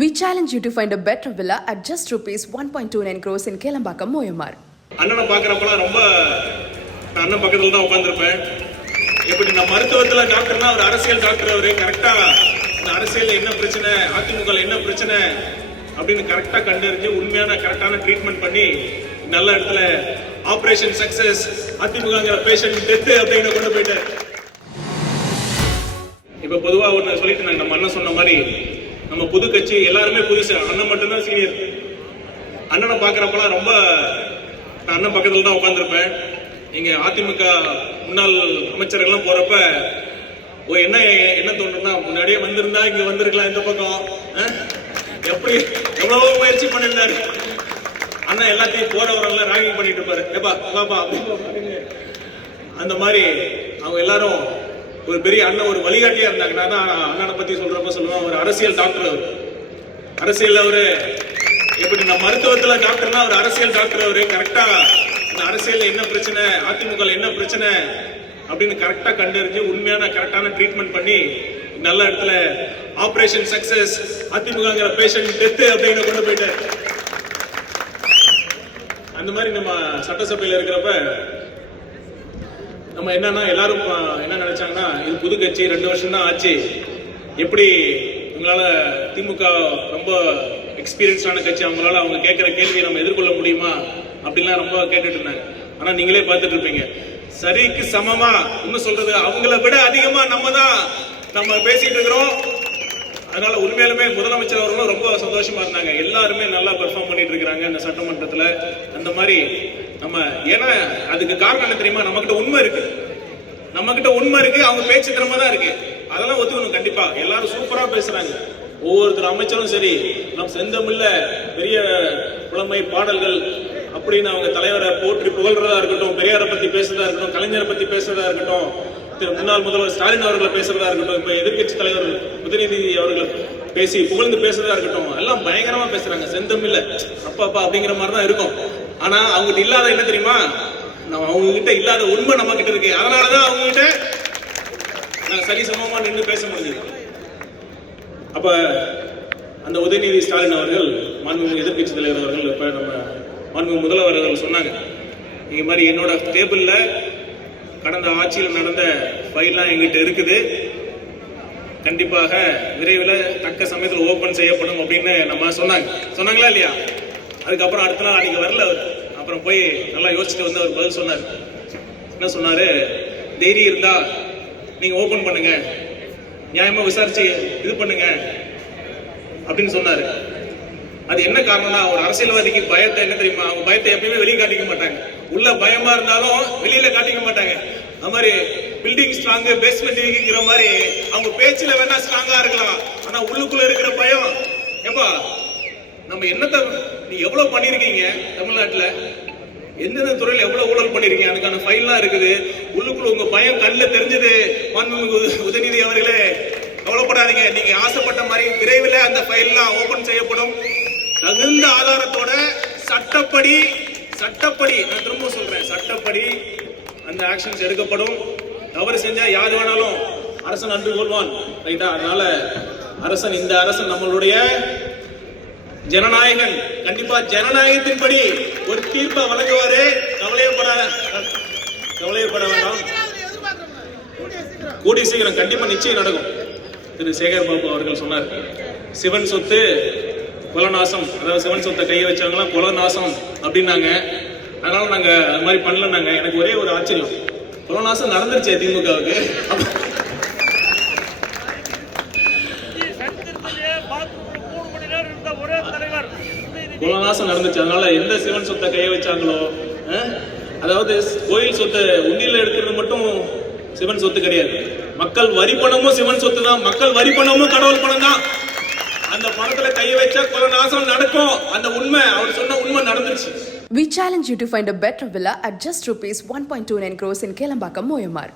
We challenge you to find a better villa at just rupees 1.29 crores in Kelambakam, Moyamar. அண்ணனை பார்க்குறப்பெல்லாம் ரொம்ப அண்ணன் பக்கத்தில் தான் உட்காந்துருப்பேன். எப்படி நான் மருத்துவத்தில் டாக்டர்னா ஒரு அரசியல் டாக்டர், அவர் கரெக்டாக இந்த அரசியல் என்ன பிரச்சனை, அதிமுக என்ன பிரச்சனை அப்படின்னு கரெக்டாக கண்டறிஞ்சு உண்மையான கரெக்டான ட்ரீட்மெண்ட் பண்ணி நல்ல இடத்துல ஆப்ரேஷன் சக்சஸ், அதிமுகங்கிற பேஷண்ட் டெத்து அப்படின்னு கொண்டு போயிட்டு. இப்போ பொதுவாக ஒன்று சொல்லிட்டு நாங்கள் நம்ம அண்ணன் சொன்ன மாதிரி நம்ம புது கட்சி எல்லாருமே புதுசு, அண்ணன் மட்டும்தான் சீனியர். அண்ணனை பார்க்குறப்பெல்லாம் ரொம்ப அண்ணன் பக்கத்தில் தான் உட்காந்துருப்பேன். இங்கே அதிமுக முன்னாள் அமைச்சர்கள்லாம் போகிறப்ப என்ன தோணுன்னா, முன்னாடியே வந்திருந்தா இங்கே வந்திருக்கலாம், இந்த பக்கம் எப்படி எவ்வளவோ முயற்சி பண்ணியிருந்தாரு அண்ணன். எல்லாத்தையும் போறவரெல்லாம் ராகிங் பண்ணிட்டு இருப்பாரு, ஏப்பா வாப்பா அப்படின்னு. அந்த மாதிரி அவங்க எல்லாரும் ஒரு பெரிய அண்ணன், ஒரு வழிகாட்டியா இருந்தாங்க. நான் தான் அண்ணனை பத்தி சொல்றப்ப சொல்லுவேன், ஒரு அரசியல் டாக்டர். அவர் அரசியல், அவரு எப்படி நம்ம மருத்துவத்துல டாக்டர்னா ஒரு அரசியல் டாக்டர். அவரு கரெக்டா இந்த அரசியல் என்ன பிரச்சனை, அதிமுக என்ன பிரச்சனை அப்படின்னு கரெக்டா கண்டறிஞ்சு உண்மையான கரெக்டான ட்ரீட்மெண்ட் பண்ணி நல்ல இடத்துல ஆபரேஷன் சக்சஸ், அதிமுகங்கிற பேஷண்ட் டெத்து அப்படின்னு கொண்டு போயிட்டு. அந்த மாதிரி நம்ம சட்டசபையில் இருக்கிறப்ப நம்ம என்னன்னா எல்லாரும் என்ன நினைச்சாங்கன்னா, இது புது கட்சி 2 வருஷம் தான் ஆச்சு, எப்படி உங்களால திமுக ரொம்ப எக்ஸ்பீரியன்ஸான கட்சி, அவங்களால அவங்க கேட்கிற கேள்வியை நம்ம எதிர்கொள்ள முடியுமா அப்படின்லாம் ரொம்ப கேட்டுட்டு இருந்தாங்க. ஆனா நீங்களே பார்த்துட்டு இருப்பீங்க, சரிக்கு சமமா இன்னும் சொல்றது அவங்கள விட அதிகமா நம்ம பேசிட்டு இருக்கிறோம். அதனால உண்மையிலுமே முதலமைச்சர் அவர்களும் ரொம்ப சந்தோஷமா இருந்தாங்க. எல்லாருமே நல்லா பெர்ஃபார்ம் பண்ணிட்டு இருக்காங்க இந்த சட்டமன்றத்துல. அந்த மாதிரி நம்ம, ஏன்னா அதுக்கு காரணம் என்ன தெரியுமா, நம்ம கிட்ட உண்மை இருக்கு, அவங்க பேச்சு திறமை தான் இருக்கு. அதெல்லாம் ஒத்துக்கணும் கண்டிப்பா. எல்லாரும் சூப்பரா பேசுறாங்க, ஒவ்வொருத்தர் அமைச்சரும் சரி. நம்ம செந்தமிழ்ல பெரிய புலமை பாடல்கள் அப்படின்னு அவங்க தலைவரை போற்றி புகழ்றதா இருக்கட்டும், பெரியாரை பத்தி பேசுறதா இருக்கட்டும், கலைஞரை பத்தி பேசுறதா இருக்கட்டும், முன்னாள் முதல்வர் ஸ்டாலின் அவர்களை பேசுறதா இருக்கட்டும், இப்ப எதிர்கட்சி தலைவர் உதயநிதி அவர்கள் பேசி புகழ்ந்து பேசுறதா இருக்கட்டும், எல்லாம் பயங்கரமா பேசுறாங்க செந்தமிழ்ல, அப்பா அப்படிங்கிற மாதிரி தான் இருக்கும். ஆனா அவங்ககிட்ட இல்லாத என்ன தெரியுமா, அவங்க கிட்ட இல்லாத உண்மை நம்ம கிட்ட இருக்கு. அதனாலதான் அவங்க கிட்ட நாங்க சரிசமமா நின்று பேச முடியுது. அப்ப அந்த உதயநிதி ஸ்டாலின் அவர்கள், மாண்புமிகு எதிர்கட்சி தலைவர் அவர்கள், இப்ப நம்ம மாண்புமிகு முதல்வர் அவர்கள் சொன்னாங்க, இந்த மாதிரி என்னோட டேபிள்ல கடந்த ஆட்சியில் நடந்த ஃபைல்லாம் எங்கிட்ட இருக்குது, கண்டிப்பாக விரைவில் தக்க சமயத்தில் ஓபன் செய்யப்படும் அப்படின்னு நம்ம சொன்னாங்களா இல்லையா? அதுக்கப்புறம் அடுத்த நாள் அன்னைக்கு வரல அவர். அப்புறம் போய் நல்லா யோசிச்சுட்டு வந்து அவர் பதில் சொன்னார். என்ன சொன்னாரு, தைரியம் இருந்தா நீங்க ஓபன் பண்ணுங்க, நியாயமா விசாரிச்சு இது பண்ணுங்க அப்படின்னு சொன்னாரு. அது என்ன காரணம்னா, ஒரு அரசியல்வாதிக்கு பயத்தை என்ன தெரியுமா, அவங்க பயத்தை எப்பயுமே வெளியே காட்டிக்க மாட்டாங்க. உள்ள பயமா இருந்தாலும் வெளியில காட்டிக்க மாட்டாங்க. அது மாதிரி பில்டிங் ஸ்ட்ராங், பேஸ்மெண்ட் வீக்குங்கிற மாதிரி அவங்க பேச்சுல வேணா ஸ்ட்ராங்கா இருக்கலாம், ஆனா உள்ளுக்குள்ள இருக்கிற பயம், ஏப்பா நம்ம என்னத்தை நீ எவ்வளவு பண்ணிருக்கீங்க தமிழ்நாட்டுல, எந்தெந்த துறையில எவ்வளவு ஊழல் பண்ணிருக்கீங்க, அதுக்கான ஃபைல்லாம் இருக்குது. உள்ளுக்குள்ள உங்க பயம் கண்ணில் தெரிஞ்சது. மாண்புமிகு உதயநிதி அவர்களே, கவலைப்படாதீங்க, நீங்க ஆசைப்பட்ட மாதிரி விரைவில் அந்த ஃபைல்லாம் ஓபன் செய்யப்படும். தகுந்த ஆதாரத்தோட சட்டப்படி, நான் திரும்ப சொல்றேன், சட்டப்படி அந்த ஆக்ஷன்ஸ் எடுக்கப்படும். தவறு செஞ்சா யார் வேணாலும் அரசன் அன்று கொள்வான், ரைட்டா? அதனால அரசன், இந்த அரசன் நம்மளுடைய ஜனநாயகன், கண்டிப்பா ஜனநாயகத்தின்படி ஒரு தீர்ப்பை வழங்குவாரு. கவலையப்பட வேண்டாம், கூடிய சீக்கிரம் கண்டிப்பா நிச்சயம் நடக்கும். திரு சேகர் பாபு அவர்கள் சொன்னார், சிவன் சொத்து குலநாசம், அதாவது சிவன் சொத்தை கையை வச்சவங்களாம் குலநாசம் அப்படின்னாங்க. அதனால நாங்க அது மாதிரி பண்ணலன்னாங்க. எனக்கு ஒரே ஒரு ஆச்சரியம், குலநாசம் நடந்துருச்சு திமுகவுக்கு. குலநாசம் நடந்துச்சு, அதனால எந்த சிவன் சொத்தை கையை வச்சாங்களோ, அதாவது கோயில் சொத்தை உண்டியில எடுக்கிறது மட்டும் சிவன் சொத்து கிடையாது, மக்கள் வரி பணமும் சிவன் சொத்து தான், மக்கள் வரி பணமும் கடவுள் பணம் தான். அந்த பணத்துல கை வச்சா குலநாசம் நடக்கும். அந்த உண்மை, அவர் சொன்ன உண்மை நடந்துருச்சு. We challenge you to find a better villa at just rupees 1.29 crores in Kelambakam, Moyamar.